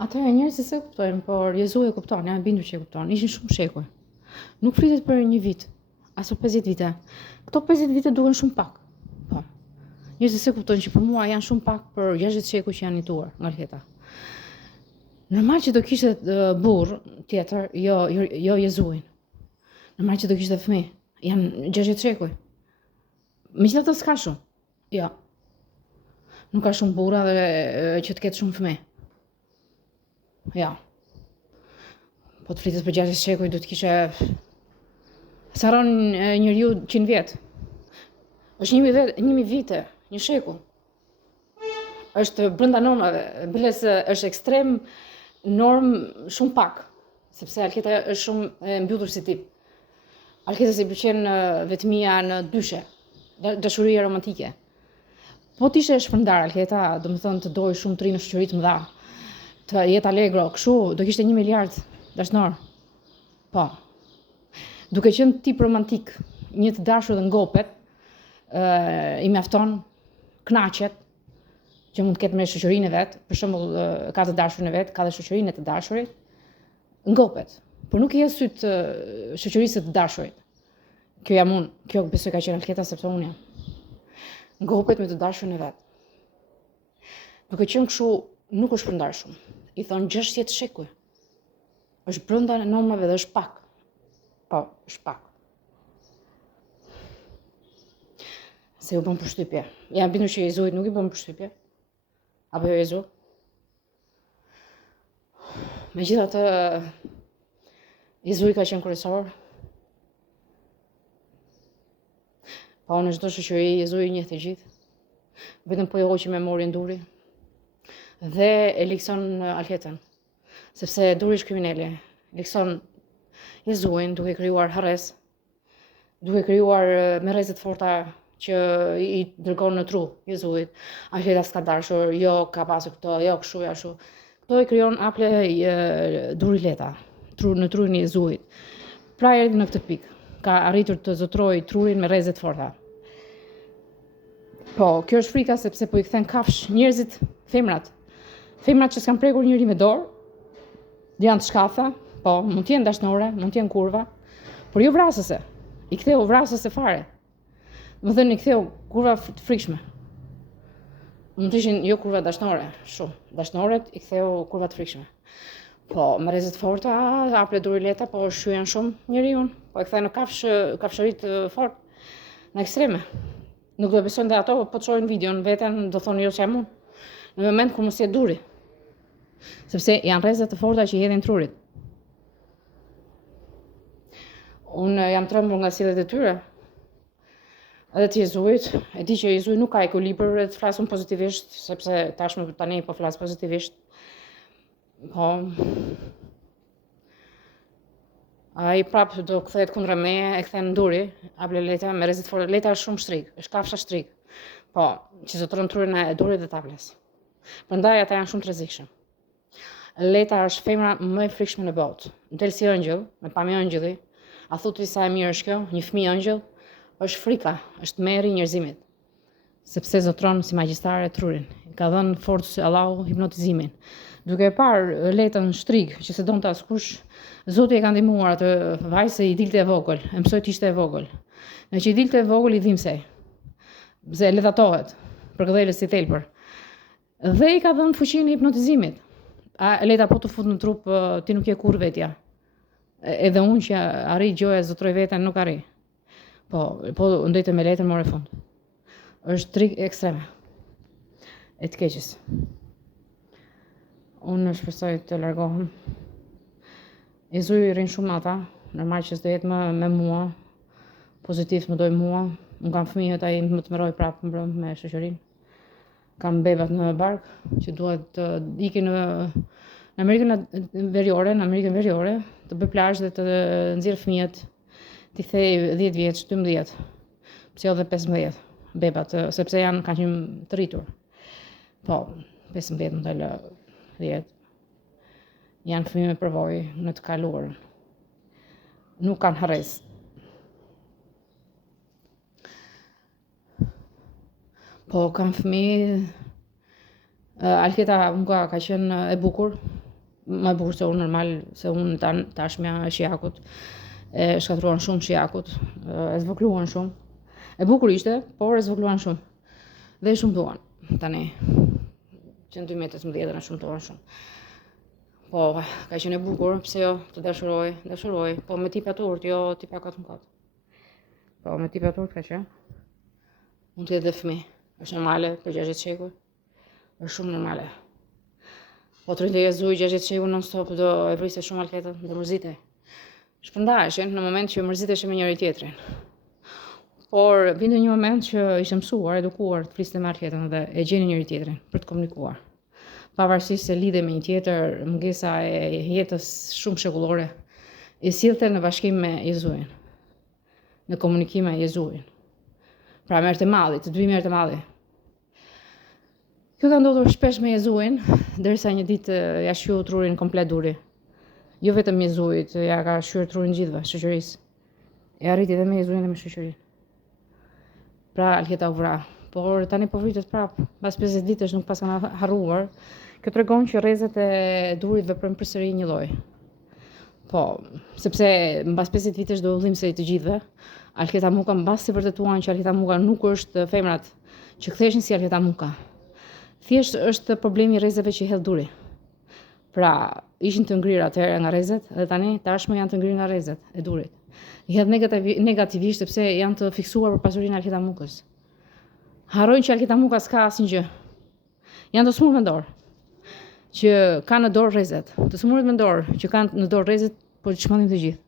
Atëherë njerëzit se kuptojnë, por Jezu e kupton, janë bindur që e kupton. Ishin shumë shekuj. Nuk flitet për një vit, as për 50 vite. Këto 50 vite duken shumë pak. Po. Njerëzit se kuptojnë që për mua janë shumë pak për 60 shekuj që janë jetuar nga Alheta. Normal që do kishte burr tjetër, jo Jezuin. Normal që do kishte fëmijë. Janë 60 shekuj. Megjithatë s'ka shumë. Jo. Nuk ka shumë burra dhe që të ketë shumë fëmijë. Ja. Po të flitet për 60 shekuj do të kishe saron njeriu 100 vjet. Është 1000 vite, një shekull. Është brenda normave, biles është ekstrem norm shumë pak, sepse Alheta është shumë e mbyllur si tip. Alhetës i pëlqen vetmia në dyshe, dashuria romantike. Po t'ishe shpërndar Alheta, do të thonë të doj shumë të rinë në shoqëri të mëdha, të jetë allegro, kështu do kishte 1 miliard dashnor. Po. Duke qenë tip romantik, një të dashur dhe ngopet, i mjafton, kënaqet, që mund të ketë me shoqërinë e vet, për shembull ka të dashurin e vet, ka dhe shoqërinë e të dashurit, ngopet, por nuk i jep syt shoqërisë të dashurit. Kjo jam unë, kjo besoj ka qenë Alheta sepse unë jam. Ngopet me të dashurin e vet. Duke qenë kështu, nuk është shpërndar shumë. I thon 60 shekuj. Është brenda normave dhe është pak. Po, është pak. Se u bën përshtypje. Jam bindur që Jezuit nuk i bën përshtypje. Apo jo Jezu? Megjithatë, Jezui ka qenë kryesor. Pa në çdo shoqëri Jezui njeh të gjithë. Vetëm po jo që me mori nduri. Dhe e likson Alhetën. Sepse duri është kriminale. Likson Jezuin duke krijuar harres, duke krijuar me rrezet forta që i dërgon në tru Jezuit. Alheta s'ka dashur, jo ka pasur këto, jo kështu, ashtu. Këto i krijon aple duri leta, në trurin e Jezuit. Pra erdhi në këtë pikë. Ka arritur të zotrojë trurin me rrezet forta. Po, kjo është frika sepse po i kthen kafsh njerëzit, femrat. Femrat që s'kan prekur njëri me dorë, janë të shkatha, po, mund t'jenë dashnore, mund t'jenë kurva, por jo vrasëse. I ktheu vrasëse fare. Më thënë i ktheu kurva të frikshme. Mund të ishin jo kurva dashnore, shumë. Dashnoret i ktheu kurva të frikshme. Po, me rrezet forta, aple duri leta, po shqyen shumë njeriu. Po e kthej në kafshërit fort, në ekstreme. Nuk do besojnë dhe ato, po të shohin videon veten, do thonë jo që jam unë. Në moment kur mos jetë duri. Sepse janë rrezet të forta që i hedhin trurit. Unë jam trembur nga sjelljet e tyre. Edhe të Jezuit, e di që Jezui nuk ka ekuilibër të flasun pozitivisht, sepse tani po flas pozitivisht. Po, ai prap do kthehet kundra meje, e kthen nduri, aple leta me rrezet forte. Leta është shumë shtrig, është kafsha shtrig. Po, që zotron trurin e durit dhe tables. Prandaj ata janë shumë të rrezikshëm. Leta është femra më e frikshme në botë. Del si ëngjëll, me pamje ëngjëlli. A thuti sa e mirë është kjo, një fëmijë ëngjëll, është frika, është merri i njerëzimit. Sepse zotron si magjistare trurin. Ka dhënë forcë Allahu hipnotizimin. Duke e parë letën shtrig, që se donte askush, Zoti e ka ndihmuar atë vajzë se i dilte e vogël, e mësoi të ishte e vogël. Nga që i dilte e vogël i dhimbsej. Pse lëdhatohet për gdhelës si thelbër. Dhe i ka dhënë fuqinë e hipnotizimit. Leta po të fut në trup, ti nuk je kur vetja. Edhe unë që arri gjoja zotroj veten nuk arri. Po ndojtë me letën more fund. Është trik ekstreme. E të keqës. Unë shpresoj të largohem. Jezui rrin shumë ata, normal që s'do jetë më me mua, pozitiv më doj mua. Unë kam fëmijët, ai më të mëroj prapë mbrëm me shoqërinë. Kam bebat në bark, që duhet të ikin në Amerikën Veriore, të bëj plazh dhe të nxjerr fëmijët, t'i kthej 10 vjeç, 12, pse jo dhe 15 bebat, sepse kanë qenë të rritur. Po, 15 më dalë 10. Janë fëmijë me përvojë në të kaluarën. Nuk kanë harres. Po, kam fëmijë. Alheta ka qenë e bukur. më e bukur se unë normal, se unë tashmja e shijakut, e shkatruan shumë shijakut, e zvogluan shumë. E bukur ishte, por e zvogluan shumë. Dhe shumë duan, tani. Që në 2018 në shumë duan shumë. Po, ka qenë e bukur, pse jo, të dashuroj, po me tipa turët, jo tipa katë më katë. Po, me tipa turët ka qenë. Mund të jetë dhe fëmijë, është normale për 60 shekuj, është shumë normale. Po të rindë e jezuj 60 shekuj non stop do e vriste shumë alketën, do mërzite. Shpërndaheshin në moment që mërziteshin me njëri tjetrin. Por vinte një moment që ishte mësuar, edukuar të fliste me alketën dhe e gjeni njëri tjetrin për të komunikuar. Pavarësisht se lidhe me një tjetër, mungesa e jetës shumë shekullore, i sillte në bashkim me Jezuin, në komunikim me Jezuin. Pra merrte malli, të dy merrte malli. Kjo ka ndodhur shpesh me Jezuin, derisa një ditë ja shqyu trurin komplet duri. Jo vetëm Jezuit, ja ka shqyer trurin gjithëve, shoqërisë. E arriti edhe me Jezuin dhe me shoqërinë. Pra alketa u vra. Por tani po vritet prap, pas 50 ditësh nuk pas kanë harruar. Kjo tregon që rrezet e durit veprojnë përsëri një lloj. Po, sepse mbas 50 vitesh do ullim se i të gjithëve, alketa muka mbas se vërtetuan që alketa muka nuk është femrat që ktheheshin si alketa muka. Thjesht është problemi i rrezeve që i hedh duri. Pra, ishin të ngrirë atëherë nga rrezet dhe tani tashmë janë të ngrirë nga rrezet e durit. I hedh negativisht sepse janë të fiksuar për pasurinë e alketa mukës. Harrojnë që alketa muka s'ka asnjë gjë. Janë të smurë me dorë, që kanë në dorë rrezet. Të smurit me dorë, që kanë në dorë rrezet, po të shkëndim të gjithë.